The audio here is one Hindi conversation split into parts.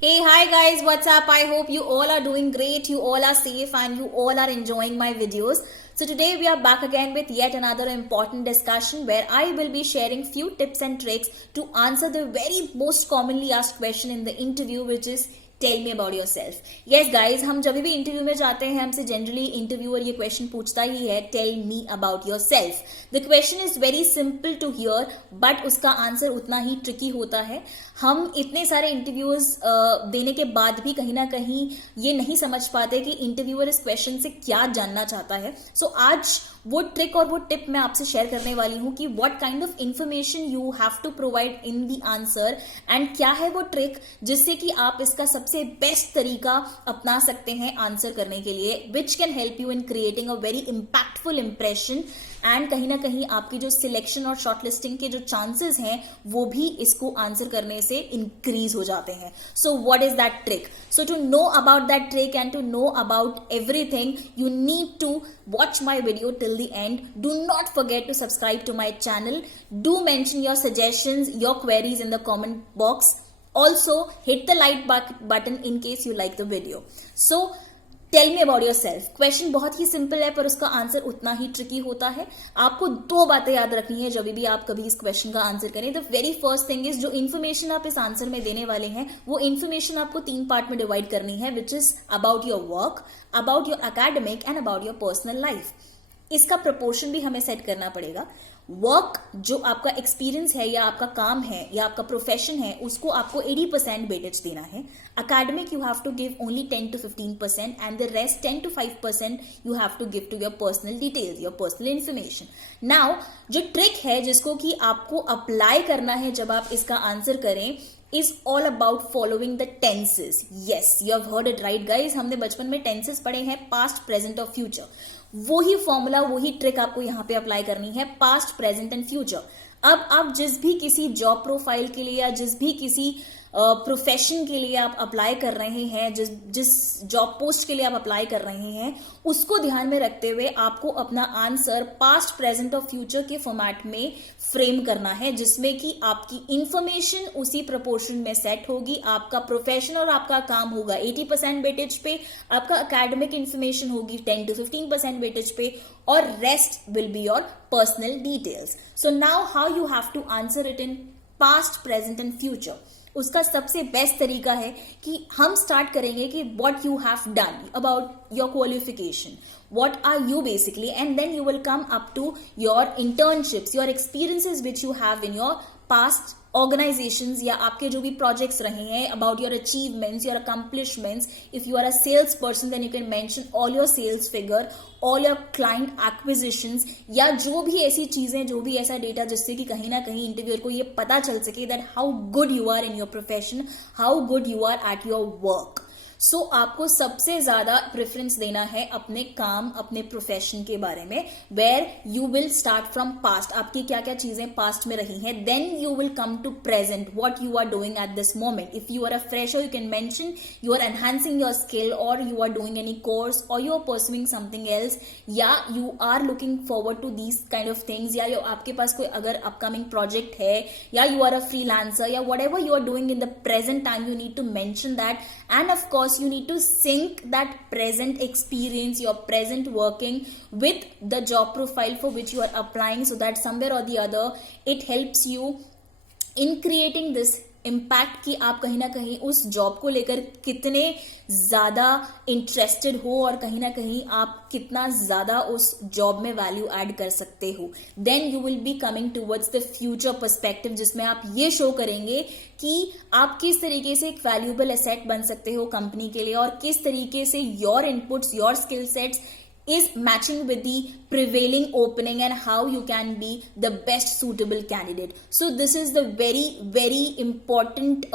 Hey, hi guys, what's up? I hope you all are doing great, you all are safe, and you all are enjoying my videos. So today we are back again with yet another important discussion where I will be sharing few tips and tricks to answer the very most commonly asked question in the interview, which is tell me about yourself. Yes guys, हम जब भी इंटरव्यू में जाते हैं हमसे जनरली इंटरव्यूअर ये क्वेश्चन पूछता ही है, tell me about yourself. The question is very simple to hear but उसका आंसर उतना ही ट्रिकी होता है. हम इतने सारे इंटरव्यूज देने के बाद भी कहीं ना कहीं ये नहीं समझ पाते कि इंटरव्यूअर इस क्वेश्चन से क्या जानना चाहता है. सो आज वो ट्रिक और वो टिप मैं आपसे शेयर करने वाली हूं कि what kind of information you have to provide in the answer and क्या है वो ट्रिक जिससे कि आप इसका सबसे बेस्ट तरीका अपना सकते हैं आंसर करने के लिए, which can help you in creating a very impactful impression and कहीं ना कहीं आपकी जो सिलेक्शन और शॉर्टलिस्टिंग के जो चांसेस हैं वो भी इसको आंसर करने से इंक्रीज हो जाते हैं. So what is that trick? So to know about that trick and to know about everything you need to watch my video till the end. Do not forget to subscribe to my channel. Do mention your suggestions, your queries in the comment box. Also hit the like button in case you like the video. So tell me about yourself. Question बहुत ही सिंपल है पर उसका आंसर उतना ही ट्रिकी होता है. आपको दो बातें याद रखनी है जब भी आप कभी इस क्वेश्चन का आंसर करें. The very first thing is जो इन्फॉर्मेशन आप इस आंसर में देने वाले हैं वो इन्फॉर्मेशन आपको 3 पार्ट में डिवाइड करनी है, which is about your work, about your academic and about your personal life. इसका प्रपोर्शन भी हमें सेट करना पड़ेगा. वर्क जो आपका एक्सपीरियंस है या आपका काम है या आपका प्रोफेशन है उसको आपको 80% वेटेज देना है. Academic you have to give only 10 to 15% and the rest 10 to 5% you have to give to your personal details, your personal information. Now जो ट्रिक है जिसको कि आपको अप्लाई करना है जब आप इसका आंसर करें is all about following the tenses. Yes, you have heard it right guys. हमने बचपन में tenses पढ़े हैं, past, present और future. वही फॉर्मूला वही ट्रिक आपको यहाँ पे अप्लाई करनी है, पास्ट, प्रेजेंट एंड फ्यूचर. अब आप जिस भी किसी जॉब प्रोफाइल के लिए या जिस भी किसी प्रोफेशन के लिए आप अप्लाई कर रहे हैं, जिस जॉब पोस्ट के लिए आप अप्लाई कर रहे हैं उसको ध्यान में रखते हुए आपको अपना आंसर पास्ट, प्रेजेंट और फ्यूचर के फॉर्मेट में फ्रेम करना है, जिसमें कि आपकी इंफॉर्मेशन उसी प्रोपोर्शन में सेट होगी. आपका प्रोफेशन और आपका काम होगा 80% वेटेज पे, आपका एकेडमिक इंफॉर्मेशन होगी 10 to 15% वेटेज पे और rest will be your personal details. So now how you have to answer it in past, present and future. उसका सबसे बेस्ट तरीका है कि हम स्टार्ट करेंगे कि what you have done about your qualification, what are you basically, and then you will come up to your internships, your experiences which you have in your past organizations या आपके जो भी projects रहे हैं, about your achievements, your accomplishments. If you are a sales person then you can mention all your sales figure, all your client acquisitions या जो भी ऐसी चीजें, जो भी ऐसा डेटा जिससे कि कहीं ना कहीं इंटरव्यूअर को ये पता चल सके that how good you are in your profession, how good you are at your work. सो आपको सबसे ज्यादा प्रेफरेंस देना है अपने काम, अपने प्रोफेशन के बारे में, where you will start from past. आपकी क्या क्या चीजें पास्ट में रही हैं, then you will come to present, what you are doing at this moment. If you are a fresher you can mention you are enhancing your skill और you are doing any course और you are pursuing something else या you are looking forward to these kind of things या आपके पास कोई अगर अपकमिंग प्रोजेक्ट है या यू आर अ फ्रीलांसर या whatever you are doing in the present time, you need to mention that. And of course you need to sync that present experience, your present working with the job profile for which you are applying, so that somewhere or the other it helps you in creating this impact कि आप कहीं ना कहीं उस जॉब को लेकर कितने ज्यादा इंटरेस्टेड हो और कहीं ना कहीं आप कितना ज्यादा उस जॉब में वैल्यू ऐड कर सकते हो. Then you will be coming towards the future perspective, जिसमें आप ये शो करेंगे कि आप किस तरीके से एक वैल्यूएबल एसेट बन सकते हो कंपनी के लिए और किस तरीके से your inputs, your skill sets is matching with the prevailing opening and how you can be the best suitable candidate. So this is the very important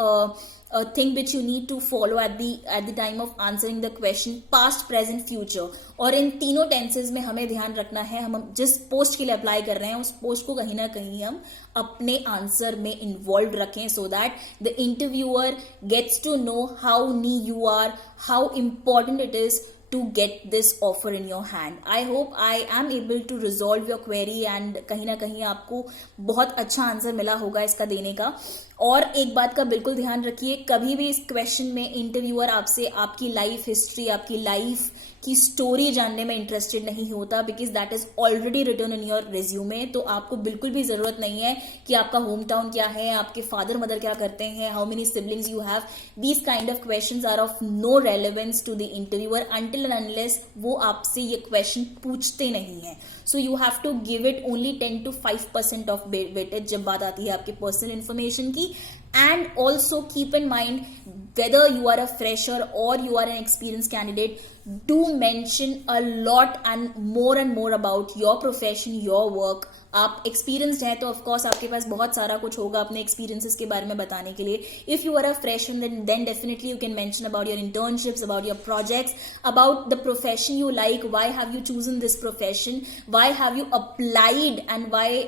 thing which you need to follow at the time of answering the question past, present, future. और इन तीनों टेंसेज में हमें ध्यान रखना है हम जिस पोस्ट के लिए अप्लाई कर रहे हैं उस पोस्ट को कहीं ना कहीं हम अपने आंसर में इन्वॉल्व रखें, so that the interviewer gets to know how neat you are, how important it is to get this offer in your hand. I hope I am able to resolve your query and कहीं ना कहीं आपको बहुत अच्छा आंसर मिला होगा इसका देने का. और एक बात का बिल्कुल ध्यान रखिए, कभी भी इस क्वेश्चन में इंटरव्यूअर आपसे आपकी लाइफ हिस्ट्री, आपकी लाइफ की स्टोरी जानने में इंटरेस्टेड नहीं होता, because that is already written in your resume. तो आपको बिल्कुल भी जरूरत नहीं है कि आपका होम टाउन क्या है, आपके फादर मदर क्या करते हैं, how many siblings you have. These kind of questions are of no relevance to the interviewer until and unless वो आपसे ये क्वेश्चन पूछते नहीं है। So you have to give it only 10 to 5% of weightage जब बात आती है आपके पर्सनल इन्फॉर्मेशन की। And also keep in mind, whether you are a fresher or you are an experienced candidate, do mention a lot and more about your profession, your work. आप एक्सपीरियंस्ड हैं तो ऑफकोर्स आपके पास बहुत सारा कुछ होगा अपने एक्सपीरियंसेस के बारे में बताने के लिए। If you are a fresher then definitely you can mention about your internships, about your projects, about the profession you like, why have you chosen this profession, why have you applied and why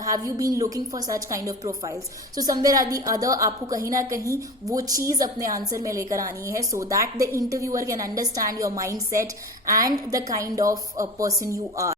have you been looking for such kind of profiles. So somewhere are the other आपको कहीं ना कहीं वो चीज अपने आंसर में लेकर आनी है, so that the interviewer can understand your mind set and the kind of person you are.